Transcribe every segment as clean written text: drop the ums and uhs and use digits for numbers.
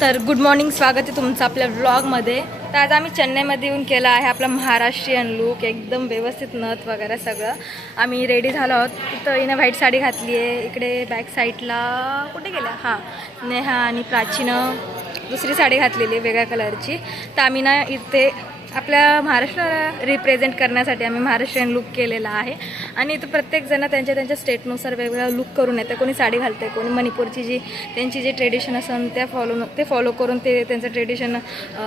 तर good morning, स्वागत आहे तुमचं आपल्या व्लॉगमध्ये. तर आज आम्ही चेन्नईमध्ये येऊन केला आहे आपला महाराष्ट्रीयन लूक, एकदम व्यवस्थित नथ वगैरे सगळं. आम्ही रेडी झालो आहोत. तिथं हिनं व्हाईट साडी घातली आहे. इकडे बॅक साईडला कुठे गेल्या नेहा आणि प्राचीनं दुसरी साडी घातलेली आहे वेगळ्या कलरची. तर आम्ही ना इथे आपल्या महाराष्ट्राला रिप्रेझेंट करण्यासाठी आम्ही महाराष्ट्रीयन लुक केलेला आहे. आणि इथं प्रत्येकजण त्यांच्या स्टेटनुसार वेगवेगळा लुक करून येतं. कोणी साडी घालते, कोणी मणिपूरची त्यांची जी ट्रेडिशन असेल ते फॉलो करून ते त्यांचं ट्रेडिशन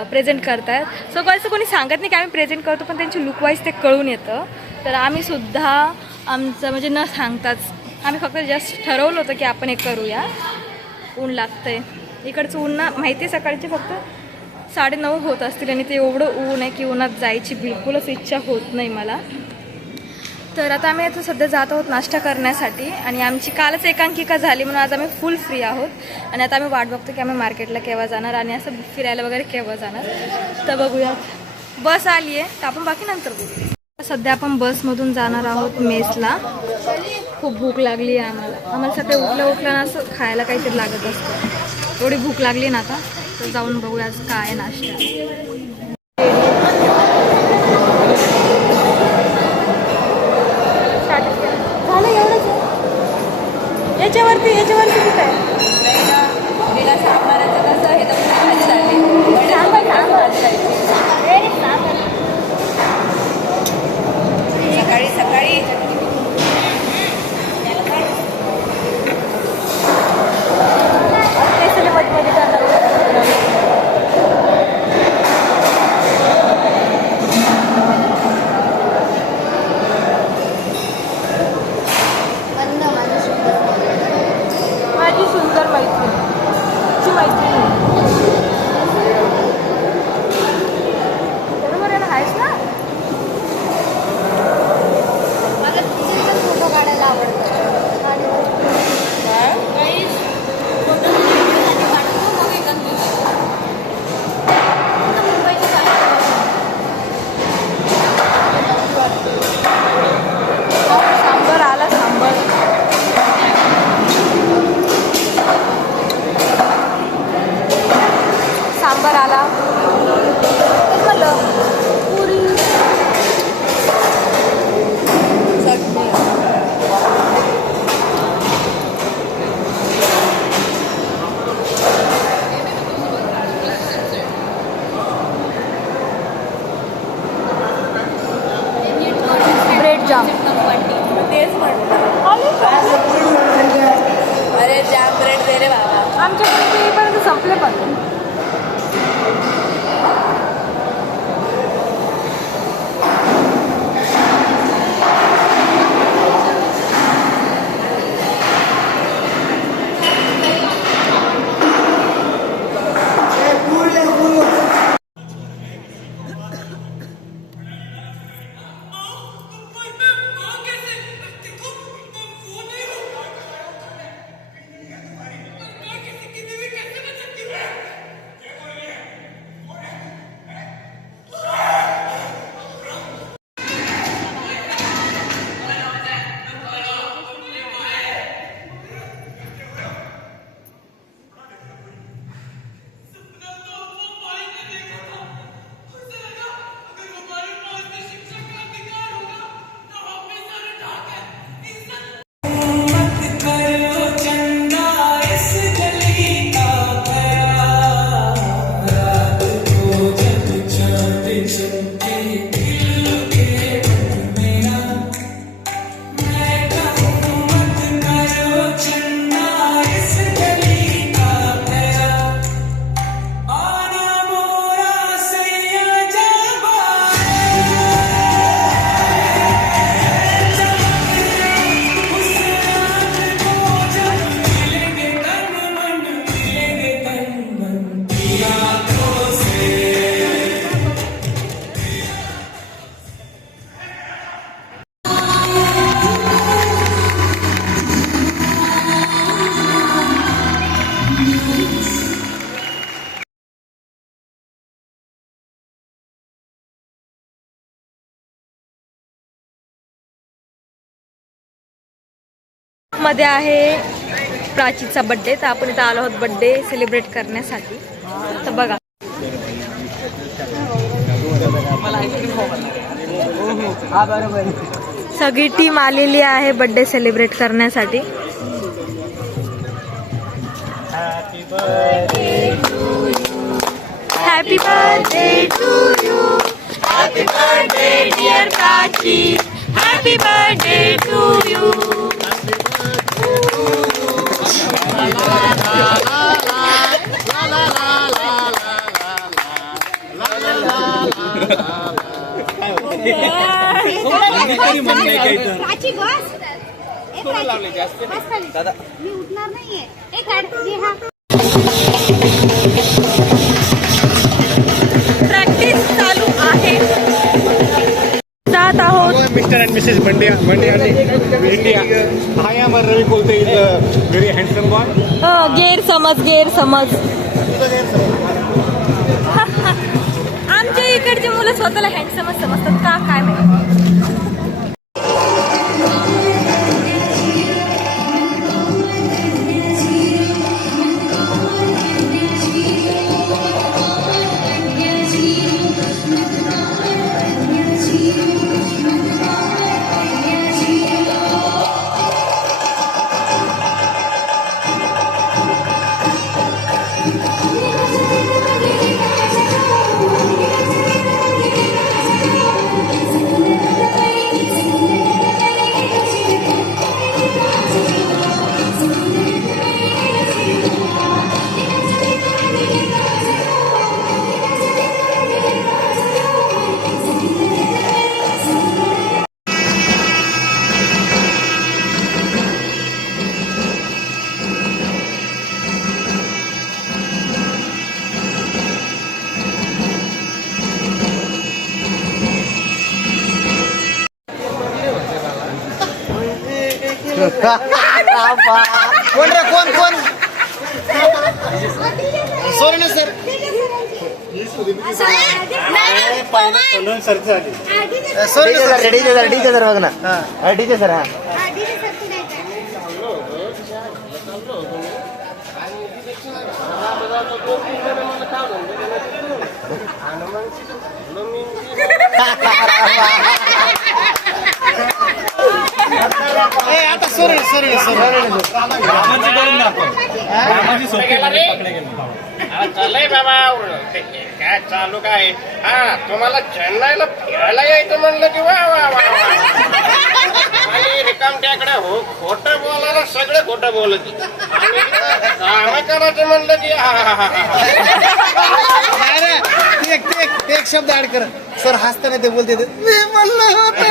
प्रेझेंट करतात. सो असं कोणी सांगत नाही की आम्ही प्रेझेंट करतो, पण त्यांची लुक वाईज ते कळून येतं. तर आम्हीसुद्धा आमचं म्हणजे न सांगताच आम्ही फक्त जस्ट ठरवलं होतं की आपण हे करूया. ऊन लागतं आहे इकडचं. ऊन ना माहिती आहे सकाळची फक्त 9:30 होत असतील आणि ते एवढं ऊन आहे की उन्हात जायची बिलकुलच इच्छा होत नाही मला. तर आता आम्ही आता सध्या जात आहोत नाश्ता करण्यासाठी. आणि आमची कालच एकांकिका झाली म्हणून आज आम्ही फुल फ्री आहोत. आणि आता आम्ही वाट बघतो की आम्ही मार्केटला केव्हा जाणार आणि असं फिरायला वगैरे केव्हा जाणार. तर बघूया, बस आली आहे तर आपण बाकी नंतर बघू. सध्या आपण बसमधून जाणार आहोत मेसला. खूप भूक लागली आहे आम्हाला सध्या उठल्या ना असं खायला काहीतरी लागत असतं. एवढी भूक लागली ना आता. तर जाऊन बघूया आज काय नाश्ता. झालं एवढंच. याच्यावरती कुठं आहे बिना सांबाराचं कसं हे तर भाजी झाली. सकाळी सकाळी मध्ये करणार. माझी सुंदर मैत्रीण बरोबर आहे ना? आहेस ना? मला तुझे फोटो काढायला आवडतं. सांबर आला, सांबर आला. पुरी ब्रेड जाम. तेच म्हटलं. अरे जाम ब्रेड दे रे बाबा. आमच्याकडे येईपर्यंत संपले पण. मध्ये आहे प्राचीचा बड्डे, तर आपण इथं आलो आहोत बड्डे सेलिब्रेट करण्यासाठी. तर बघा सगळी टीम आलेली आहे बड्डे सेलिब्रेट करण्यासाठी. Happy birthday to you, happy birthday dear Prachi, happy birthday to you. Prachi बस दादा मी उठणार नाहीये. प्रॅक्टिस चालू आहे. जात आहोत. मिस्टर अँड मिसेस बंडिया India. Hi am Ravi Kolte is a very handsome boy. गैरसमज आमच्या इकडचे मुलं स्वतःला हँडसमच समजतात का काय माहिती. कोण रे कोण सोरे सर डीजे सर बघ ना डीजे सर. हा आता सोरे चालय बाबा काय चालू काय. हा तुम्हाला चेन्नईला फिरायला यायचं म्हणलं की वा वा वा आणि रिकामट्याकडे हो खोटं बोलायला सगळं खोटं बोलत काम करायचं म्हणलं की एक शब्द ऍड कर सर. हसताना ते बोलते मी म्हणलं होतं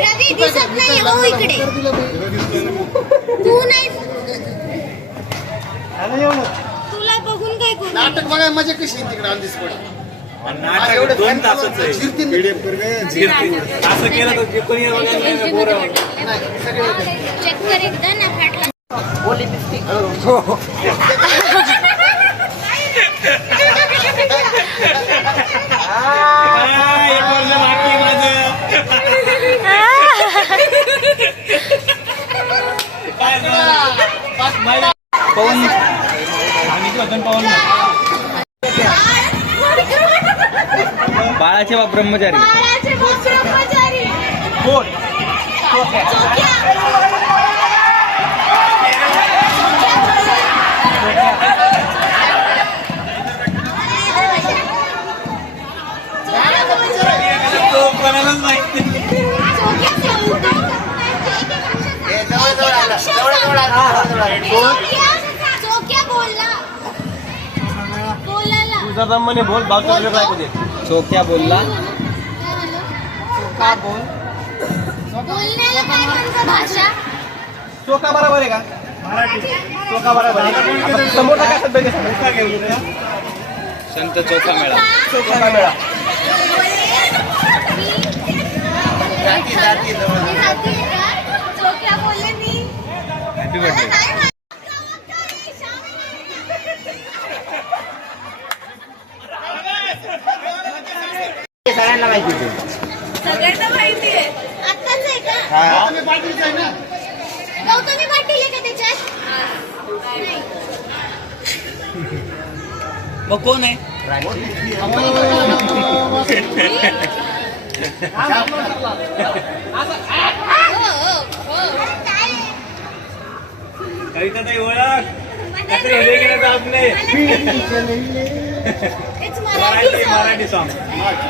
रवी दिसत नाही हो इकडे. तू नाही तुला बघून काय करू. नाटक बघाय मजा कशी तिकडे ऑन दिस पडे. नाटक 2 तासाचं आहे. असं केलं तर कोणी चेक कर एकदा ना फाटला. बाळाचे वा ब्रह्मचारी. म्हणे बोल चोख्या बोलला. भाषा चोखा बरोबर आहे का. चोखा बरोबर आहे. समोर संत चोखा मेळा. चोखा मेळा जाती जाती जवळ मी जाती आहे का? चोक्या बोलले मी. हॅपी मला बर्थडे नाही माहित. चमत्कारी, शाबासकी. सगळ्यांना माहिती सगळ्यांना माहिती आहे. आत्ताच आहे का? तुम्ही पाटीलच आहे ना गौतमी पाटील आहे का त्याच्यात? नाही. मग कोण आहे काय? कविता ताई ओळख काहीतरी हृदय गेलं तर आपले It's Marathi song. Marathi song It's Marathi.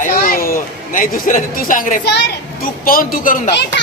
आयो नाही दुसरं तू सांग रे सर तू पाहून तू करून ए, दाखव